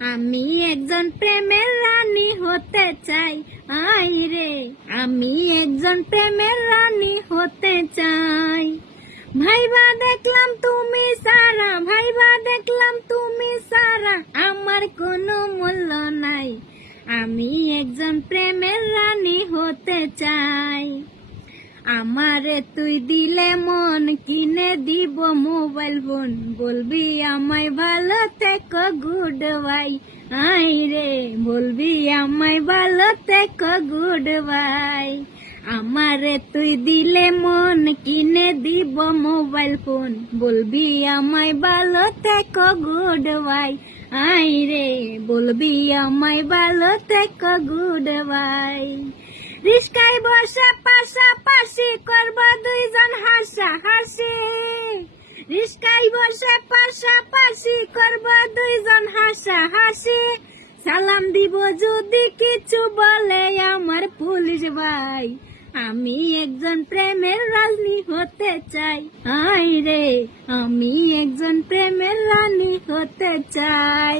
আমি একজন প্রেমের রানী হতে চাই, আই রে আমি একজন প্রেমের রানী হতে চাই। ভাইবা দেখলাম তুমি সারা, ভাইবা দেখলাম তুমি সারা, আমার কোনো মূল্য নাই। আমি একজন প্রেমের রানী হতে চাই। আমারে তুই দিলে মন, কিনে দিব মোবাইল ফোন, বলবি আমায় ভালো থেকো গুড বাই। আই রে বলবি আমায় ভালো থেকো গুড বাই। আমারে তুই দিলে মন, কিনে দিব মোবাইল ফোন, বলবি আমায় ভালো থেকো গুড বাই। আই রে বলবি আমায় ভালো থেকো গুড বাই। রিস্কায় বসে পাশাপাশি করব দুইজন হাসাহাসি, রিস্কায় বসে পাশাপাশি করব দুইজন হাসাহাসি। সালাম দিব যদি কিছু বলে আমার পুলিশ ভাই, আমি একজন প্রেমের রানী হতে চাই। আই রে আমি একজন প্রেমের রানী হতে চাই।